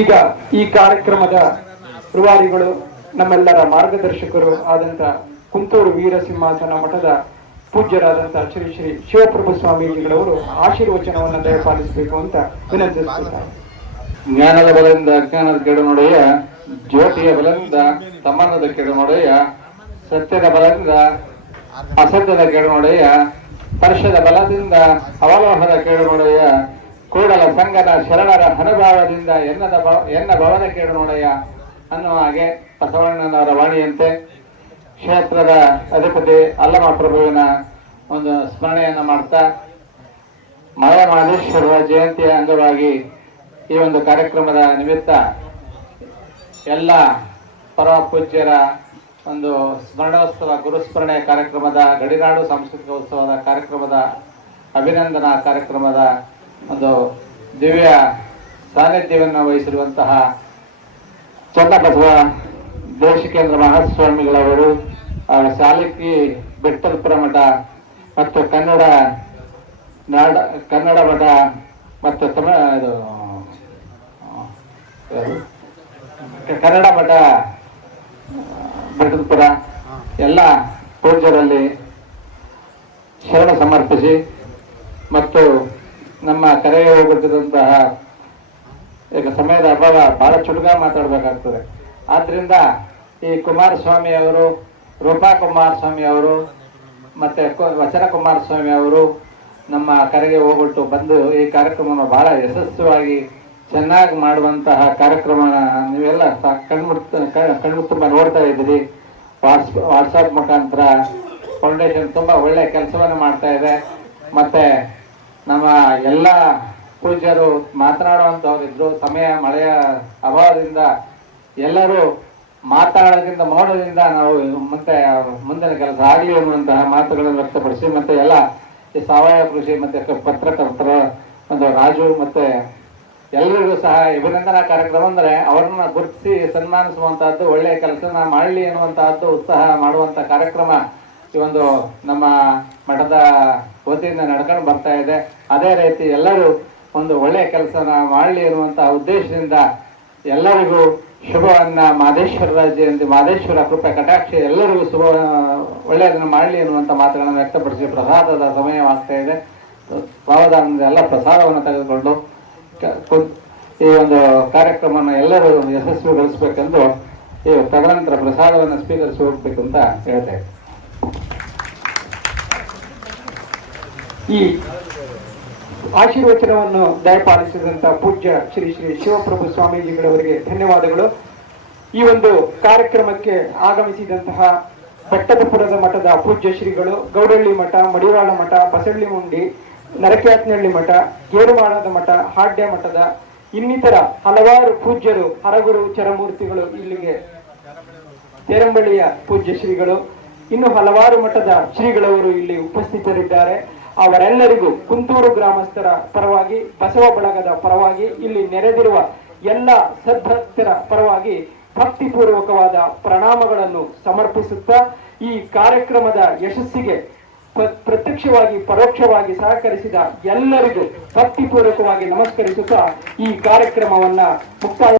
ಈಗ ಈ ಕಾರ್ಯಕ್ರಮದ ರೂವಾರಿಗಳು ನಮ್ಮೆಲ್ಲರ ಮಾರ್ಗದರ್ಶಕರು ಆದಂತ ಕುಂತೂರು ವೀರಸಿಂಹಾಸನ ಮಠದ ಪೂಜ್ಯರಾದಂತಹ ಶ್ರೀ ಶ್ರೀ ಶಿವಪ್ರಭು ಸ್ವಾಮೀಜಿಗಳವರು ಆಶೀರ್ವಚನವನ್ನು ದಯಪಾಲಿಸಬೇಕು ಅಂತ ವಿನಂತಿಸುತ್ತಾರೆ. ಜ್ಞಾನದ ಬಲದಿಂದ ಅಜ್ಞಾನದ ಕೆಡು ನೋಡೆಯ, ಜ್ಯೋತಿಯ ಬಲದಿಂದ ತಮ್ಮನದ ಕೆಡು ನೋಡೆಯ, ಸತ್ಯದ ಬಲದಿಂದ ಅಸತ್ಯದ ಕೆಡು ನೋಡೆಯ, ಸ್ಪರ್ಶದ ಬಲದಿಂದ ಅವಲೋಹದ ಕೇಡು ನೋಡೆಯ, ಕೂಡಲ ಸಂಗದ ಶರಣರ ಅನುಭಾವದಿಂದ ಎನ್ನ ಭವದ ಕೇಡು ನೋಡೆಯ ಅನ್ನುವ ಹಾಗೆ ಬಸವಣ್ಣನವರ ವಾಣಿಯಂತೆ ಕ್ಷೇತ್ರದ ಅಧಿಪತಿ ಅಲ್ಲಮ ಪ್ರಭುವಿನ ಒಂದು ಸ್ಮರಣೆಯನ್ನು ಮಾಡ್ತಾ ಮಹಾದೇಶ್ವರರ ಜಯಂತಿಯ ಅಂಗವಾಗಿ ಈ ಒಂದು ಕಾರ್ಯಕ್ರಮದ ನಿಮಿತ್ತ ಎಲ್ಲ ಪರಮ ಪೂಜ್ಯರ ಒಂದು ಸ್ಮರಣೋತ್ಸವ ಗುರುಸ್ಮರಣೆ ಕಾರ್ಯಕ್ರಮದ ಗಡಿನಾಡು ಸಾಂಸ್ಕೃತಿಕ ಉತ್ಸವದ ಕಾರ್ಯಕ್ರಮದ ಅಭಿನಂದನಾ ಕಾರ್ಯಕ್ರಮದ ಒಂದು ದಿವ್ಯ ಸಾನ್ನಿಧ್ಯವನ್ನು ವಹಿಸಿರುವಂತಹ ಚನ್ನಬಸವ ದೇಶಿಕೇಂದ್ರ ಮಹಾಸ್ವಾಮಿಗಳವರು ಹಾಗೂ ಸಾಲಕ್ಕಿ ಬೆಟ್ಟಲ್ಪುರ ಮಠ ಮತ್ತು ಕನ್ನಡ ಮಠ ಮತ್ತು ಕನ್ನಡ ಮಠ ಬೆಟ್ಟಲ್ಪುರ ಎಲ್ಲ ಪೂಜ್ಯರಲ್ಲಿ ಶರಣ ಸಮರ್ಪಿಸಿ ಮತ್ತು ನಮ್ಮ ಕರೆಗೆ ಹೋಗುತ್ತಿರುವಂತಹ ಈಗ ಸಮಯದ ಅಭಾವ ಬಹಳ ಚುಟುಕ ಮಾತಾಡಬೇಕಾಗ್ತದೆ. ಆದ್ರಿಂದ ಈ ಕುಮಾರಸ್ವಾಮಿ ಅವರು, ರೂಪಾ ಕುಮಾರಸ್ವಾಮಿ ಅವರು ಮತ್ತೆ ವಚನ ಕುಮಾರಸ್ವಾಮಿ ಅವರು ನಮ್ಮ ಕರೆಗೆ ಹೋಗ್ಬಿಟ್ಟು ಬಂದು ಈ ಕಾರ್ಯಕ್ರಮವನ್ನು ಬಹಳ ಯಶಸ್ವಿಯಾಗಿ ಚೆನ್ನಾಗಿ ಮಾಡುವಂತಹ ಕಾರ್ಯಕ್ರಮ ನೀವೆಲ್ಲ ಕಣ್ಣು ತುಂಬ ನೋಡ್ತಾ ಇದ್ದೀರಿ. ವಾಟ್ಸಪ್ ಮುಖಾಂತರ ಫೌಂಡೇಶನ್ ತುಂಬಾ ಒಳ್ಳೆ ಕೆಲಸವನ್ನು ಮಾಡ್ತಾ ಇದೆ. ಮತ್ತೆ ನಮ್ಮ ಎಲ್ಲ ಪೂಜ್ಯರು ಮಾತನಾಡುವಂಥವ್ರಿದ್ರು. ಸಮಯ ಮಳೆಯ ಅಭಾವದಿಂದ ಎಲ್ಲರೂ ಮಾತಾಡೋದ್ರಿಂದ ಮಾಡೋದ್ರಿಂದ ನಾವು ಮತ್ತೆ ಮುಂದಿನ ಕೆಲಸ ಆಗಲಿ ಅನ್ನುವಂತಹ ಮಾತುಗಳನ್ನು ವ್ಯಕ್ತಪಡಿಸಿ ಮತ್ತೆ ಎಲ್ಲ ಈ ಸಾವಯವ ಕೃಷಿ ಮತ್ತೆ ಪತ್ರಕರ್ತರ ಒಂದು ರಾಜು ಮತ್ತೆ ಎಲ್ಲರಿಗೂ ಸಹ ಅಭಿನಂದನಾ ಕಾರ್ಯಕ್ರಮ ಅಂದರೆ ಅವರನ್ನ ಗುರುತಿಸಿ ಸನ್ಮಾನಿಸುವಂತಹದ್ದು, ಒಳ್ಳೆಯ ಕೆಲಸನ ಮಾಡಲಿ ಅನ್ನುವಂತಹದ್ದು ಉತ್ಸಾಹ ಮಾಡುವಂತ ಕಾರ್ಯಕ್ರಮ ಈ ಒಂದು ನಮ್ಮ ಮಠದ ವತಿಯಿಂದ ನಡ್ಕೊಂಡು ಬರ್ತಾ ಇದೆ. ಅದೇ ರೀತಿ ಎಲ್ಲರೂ ಒಂದು ಒಳ್ಳೆಯ ಕೆಲಸನ ಮಾಡಲಿ ಅನ್ನುವಂತಹ ಉದ್ದೇಶದಿಂದ ಎಲ್ಲರಿಗೂ ಶುಭವನ್ನ ಮಾದೇಶ್ವರ ಜಯಂತಿ, ಮಾದೇಶ್ವರ ಕೃಪೆ ಕಟಾಕ್ಷ ಎಲ್ಲರಿಗೂ ಶುಭ ಒಳ್ಳೆಯದನ್ನು ಮಾಡಲಿ ಅನ್ನುವಂಥ ಮಾತುಗಳನ್ನು ವ್ಯಕ್ತಪಡಿಸಿ ಪ್ರಸಾದದ ಸಮಯವಾಗ್ತಾ ಇದೆ. ಭಾವದಾನದಿಂದ ಎಲ್ಲ ಪ್ರಸಾದವನ್ನು ತೆಗೆದುಕೊಂಡು ಈ ಒಂದು ಕಾರ್ಯಕ್ರಮವನ್ನು ಎಲ್ಲರೂ ಯಶಸ್ವಿಗೊಳಿಸಬೇಕೆಂದು ಈ ತದನಂತರ ಪ್ರಸಾದವನ್ನು ಸ್ವೀಕರಿಸಿ ಹೋಗ್ಬೇಕು ಅಂತ ಹೇಳ್ತೇವೆ. ಈ ಆಶೀರ್ವಚನವನ್ನು ದಯಪಾಲಿಸಿದಂತಹ ಪೂಜ್ಯ ಶ್ರೀ ಶ್ರೀ ಶಿವಪ್ರಭು ಸ್ವಾಮೀಜಿಗಳವರಿಗೆ ಧನ್ಯವಾದಗಳು. ಈ ಒಂದು ಕಾರ್ಯಕ್ರಮಕ್ಕೆ ಆಗಮಿಸಿದಂತಹ ಬೆಟ್ಟದಪುರದ ಮಠದ ಪೂಜ್ಯ ಶ್ರೀಗಳು, ಗೌಡಳ್ಳಿ ಮಠ, ಮಡಿವಾಳ ಮಠ, ಬಸಳ್ಳಿ ಮುಂಡಿ, ನರಕ್ಯಾತ್ನಹಳ್ಳಿ ಮಠ, ಗೇರುಮಾಳದ ಮಠ, ಹಾಡ್ಯ ಮಠದ ಇನ್ನಿತರ ಹಲವಾರು ಪೂಜ್ಯರು, ಹರಗುರು ಚರಮೂರ್ತಿಗಳು, ಇಲ್ಲಿಗೆ ತೇರಂಬಳ್ಳಿಯ ಪೂಜ್ಯ ಶ್ರೀಗಳು, ಇನ್ನು ಹಲವಾರು ಮಠದ ಶ್ರೀಗಳವರು ಇಲ್ಲಿ ಉಪಸ್ಥಿತರಿದ್ದಾರೆ. ಅವರೆಲ್ಲರಿಗೂ ಕುಂತೂರು ಗ್ರಾಮಸ್ಥರ ಪರವಾಗಿ, ಬಸವ ಬಳಗದ ಪರವಾಗಿ, ಇಲ್ಲಿ ನೆರೆದಿರುವ ಎಲ್ಲ ಸದ್ಭಕ್ತರ ಪರವಾಗಿ ಭಕ್ತಿಪೂರ್ವಕವಾದ ಪ್ರಣಾಮಗಳನ್ನು ಸಮರ್ಪಿಸುತ್ತಾ ಈ ಕಾರ್ಯಕ್ರಮದ ಯಶಸ್ಸಿಗೆ ಪ್ರತ್ಯಕ್ಷವಾಗಿ ಪರೋಕ್ಷವಾಗಿ ಸಹಕರಿಸಿದ ಎಲ್ಲರಿಗೂ ಭಕ್ತಿಪೂರ್ವಕವಾಗಿ ನಮಸ್ಕರಿಸುತ್ತಾ ಈ ಕಾರ್ಯಕ್ರಮವನ್ನ ಮುಕ್ತಾಯ